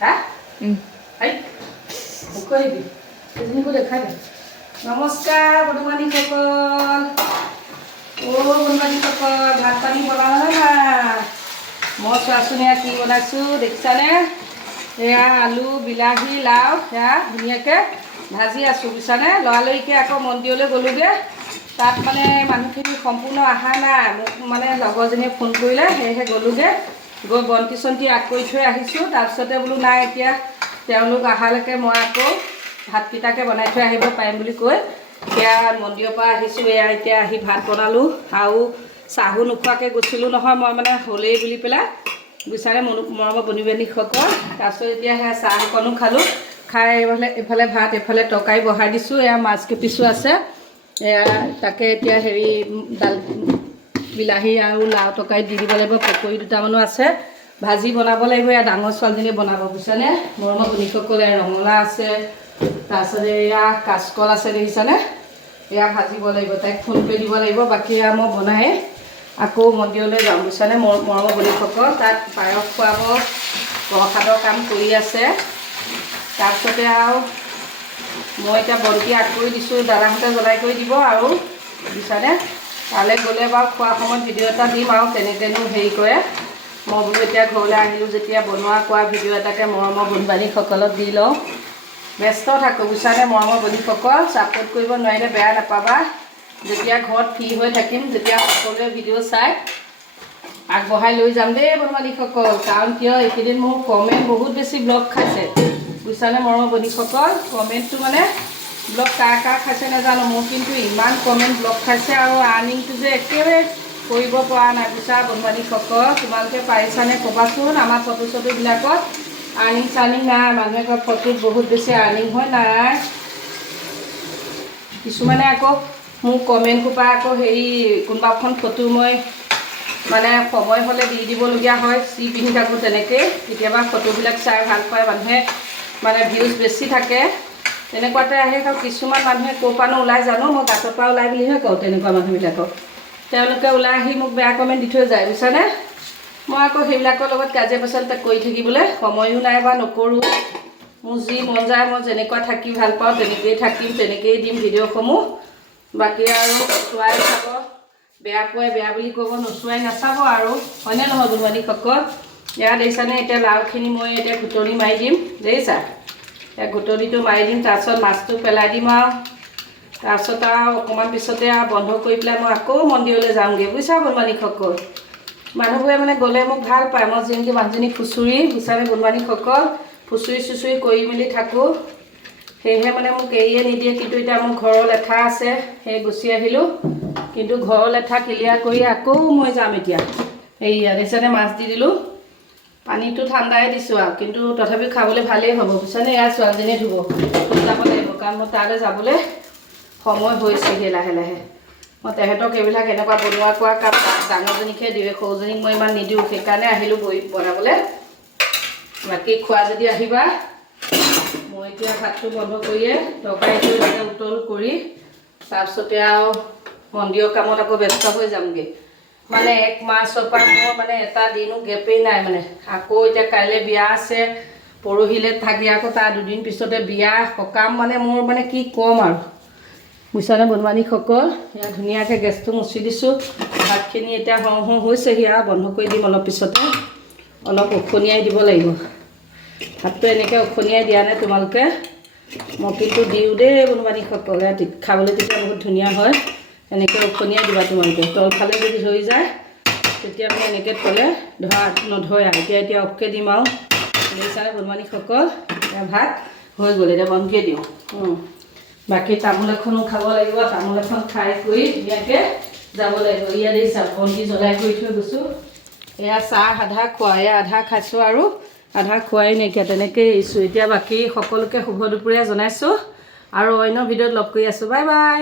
হা আই কইবি এজনীকো দেখাই দে নমস্কাৰ বন্ধুবান্ধৱীসকল বন্ধুবান্ধৱীসকল ভাত পানী বনালে না মই চোৱাচোন কি বনাইছোঁ দেখিছানে এয়া আলু বিলাহী লাও সেয়া ধুনীয়াকৈ ভাজি আছোঁ বুজিছানে লৰালৰিকৈ আকৌ মন্দিৰলৈ গ'লোগৈ তাত মানে মানুহখিনি সম্পূৰ্ণ অহা নাই মোক মানে লগৰজনীয়ে ফোন কৰিলে সেয়েহে গ'লোগৈ গৈ বন্তি চন্তি আগ কৰি থৈ আহিছোঁ তাৰপিছতে বোলো নাই এতিয়া তেওঁলোক অহালৈকে মই আকৌ ভাতকেইটাকে বনাই থৈ আহিব পাৰিম বুলি কৈ সেয়া মন্দিৰৰ পৰা আহিছোঁ এয়া এতিয়া আহি ভাত বনালোঁ আৰু চাহো নোখোৱাকৈ গৈছিলোঁ নহয় মই মানে হ'লেই বুলি পেলাই বুজিছানে মৰমৰ বন্ধুবান্ধৱীসকল তাৰপিছত এতিয়া সেয়া চাহ অকণো খালোঁ খাই এইফালে ভাত এইফালে তৰকাৰী বহাই দিছোঁ এয়া মাছ কেইপিছো আছে এয়া তাকে এতিয়া হেৰি বিলাহী আৰু লাও তৰকাৰী দি দিব লাগিব পকৰি দুটামানো আছে ভাজি বনাব লাগিব এয়া ডাঙৰ ছোৱালীজনীয়ে বনাব বুজিছানে মৰমৰ বন্ধুসকল ৰঙালাও আছে তাৰপিছতে এয়া কাচকল আছে দেখিছানে এয়া ভাজিব লাগিব তাইক ফোন কৰি দিব লাগিব বাকী এয়া মই বনাই আকৌ মন্দিৰলৈ যাম বুজিছানে মৰমৰ বন্ধুসকল তাত পায়স খুৱাব প্ৰসাদৰ কাম কৰি আছে তাৰপিছতে আৰু মই এতিয়া বন্তি আগ কৰি দিছোঁ দাদাহঁতে জ্বলাই কৰি দিব আৰু বুজিছানে তালৈ গ'লে বাৰু খোৱা সময়ত ভিডিঅ' এটা দিম আৰু কেনেকৈনো হেৰি কৰে মই বোলো এতিয়া ঘৰলৈ আহিলোঁ যেতিয়া বনোৱা খোৱা ভিডিঅ' এটাকে মৰমৰ বন্ধুবান্ধৱীসকলক দি লওঁ ব্যস্ত থাকোঁ বুজিছানে মৰমৰ বন্ধুসকল ছাপোৰ্ট কৰিব নোৱাৰিলে বেয়া নাপাবা যেতিয়া ঘৰত ফ্ৰী হৈ থাকিম যেতিয়া সকলোৱে ভিডিঅ' চাই আগবঢ়াই লৈ যাম দেই বন্ধুবান্ধৱীসকল কাৰণ কিয় এইকেইদিন মোৰ কমেণ্ট বহুত বেছি ব্লক খাইছে বুজিছানে মৰমৰ বন্ধুসকল কমেণ্টটো মানে ব্লক কাৰ খাইছে নাজানো মোৰ কিন্তু ইমান কমেণ্ট ব্লক খাইছে আৰু আৰ্নিংটো যে একেবাৰে কৰিব পৰা নাই বুজিছা বন্ধুবান্ধৱীসকল তোমালোকে পাৰিছানে ক'বাচোন আমাৰ ফটো চটোবিলাকত আৰ্নিং চাৰ্নিং নাই মানুহে কয় ফটোত বহুত বেছি আৰ্নিং হয় নাই কিছুমানে আকৌ মোক কমেণ্ট সোপা আকৌ হেৰি কোনোবাখন ফটো মই মানে সময় হ'লে দি দিবলগীয়া হয় চি পিন্ধি থাকোঁ তেনেকৈ কেতিয়াবা ফটোবিলাক চাই ভাল পায় মানুহে মানে ভিউজ বেছি থাকে তেনেকুৱাতে আহে আৰু কিছুমান মানুহে ক'ৰ পৰানো ওলাই জানো মই গাঁতৰ পৰা ওলাই বুলিহে কওঁ তেনেকুৱা মানুহবিলাকক তেওঁলোকে ওলাই আহি মোক বেয়া কমেণ্ট দি থৈ যায় বুজিছানে মই আকৌ সেইবিলাকৰ লগত কাজিয়া পেচাল কৰি থাকিবলৈ সময়ো নাই বা নকৰোঁ মোৰ যি মন যায় মই যেনেকুৱা থাকি ভাল পাওঁ তেনেকৈয়ে থাকিম তেনেকৈয়ে দিম ভিডিঅ'সমূহ বাকী আৰু চোৱাই চাব বেয়া পোৱাই বেয়া বুলি ক'ব নোচোৱাই নাচাব আৰু হয়নে নহয় বন্ধুবান্ধৱীসকল এয়া দেখিছানে এতিয়া লাওখিনি মই এতিয়া ঘুটনি মাৰি দিম দেখিছা এতিয়া ঘুটনিটো মাৰি দিম তাৰপিছত মাছটো পেলাই দিম আৰু তাৰপিছত আৰু অকণমান পিছতে আৰু বন্ধ কৰি পেলাই মই আকৌ মন্দিৰলৈ যামগৈ বুজিছা বন্ধুবান্ধৱীসকল মানুহবোৰে মানে গ'লে মোক ভাল পায় মই যেনেকৈ মানুহজনী খুচুৰি বুজিছানে বন্ধুবান্ধৱীসকল ফুচুৰি চুচুৰি কৰি মেলি থাকোঁ সেয়েহে মানে মোক এৰিয়ে নিদিয়ে কিন্তু এতিয়া মোৰ ঘৰৰ লেঠা আছে সেই গুচি আহিলোঁ কিন্তু ঘৰৰ লেঠা ক্লিয়াৰ কৰি আকৌ মই যাম এতিয়া এইয়া দেখিছানে মাছ দি দিলোঁ পানীটো ঠাণ্ডাই দিছোঁ আৰু কিন্তু তথাপিও খাবলৈ ভালেই হ'ব বুজিছানে এয়া ছোৱালীজনীয়ে ধুব যাব লাগিব কাৰণ মই তালৈ যাবলৈ সময় হৈছেগৈ লাহে লাহে মই তেহেঁতক এইবিলাক এনেকুৱা বনোৱা কোৱা কাম ডাঙৰজনীকহে দিওঁ সৰুজনীক মই ইমান নিদিওঁ সেইকাৰণে আহিলোঁ বনাবলৈ বাকী খোৱা যদি আহিবা মই এতিয়া ভাতটো বন্ধ কৰিয়ে তৰকাৰীটো এতিয়া উতল কৰি তাৰপিছতে আৰু মন্দিৰৰ কামত আকৌ ব্যস্ত হৈ যামগৈ মানে এক মাৰ্চৰ পৰা মোৰ মানে এটা দিনো গেপেই নাই মানে আকৌ এতিয়া কাইলৈ বিয়া আছে পৰহিলৈ থাকি আকৌ তাৰ দুদিন পিছতে বিয়া সকাম মানে মোৰ মানে কি ক'ম আৰু বুজিছানে বন্ধুবান্ধৱীসকল এয়া ধুনীয়াকৈ গেছটো মুচি দিছোঁ ভাতখিনি এতিয়া হওঁ হওঁ হৈছেহি আৰু বন্ধ কৰি দিম অলপ পিছতে অলপ উখনিয়াই দিব লাগিব ভাতটো এনেকৈ উখনিয়াই দিয়া নাই তোমালোকে মই কিন্তু দিওঁ দেই বন্ধুবান্ধৱীসকল খাবলৈ তেতিয়া বহুত ধুনীয়া হয় এনেকৈ উখনিয়াই দিবা তোমালোকে তলফালে যদি ধৰি যায় তেতিয়া মানে এনেকৈ থ'লে নধৰে আৰু এতিয়া অফকৈ দিম আৰু দেখিছানে বন্ধুবান্ধৱীসকল এতিয়া ভাত হৈ গ'ল এতিয়া বন্ধকৈ দিওঁ বাকী তামোল এখনো খাব লাগিব তামোল এখন খাই কৰি ধুনীয়াকৈ যাব লাগিব ইয়াত দেখিছা বন্তি জ্বলাই কৰি থৈ গৈছোঁ এয়া চাহ আধা খোৱা এয়া আধা খাইছোঁ আৰু আধা খোৱাই নাইকিয়া তেনেকৈ এৰিছোঁ এতিয়া বাকী সকলোকে শুভ দুপৰীয়া জনাইছোঁ আৰু অন্য ভিডিঅ'ত লগ কৰি আছোঁ বাই বাই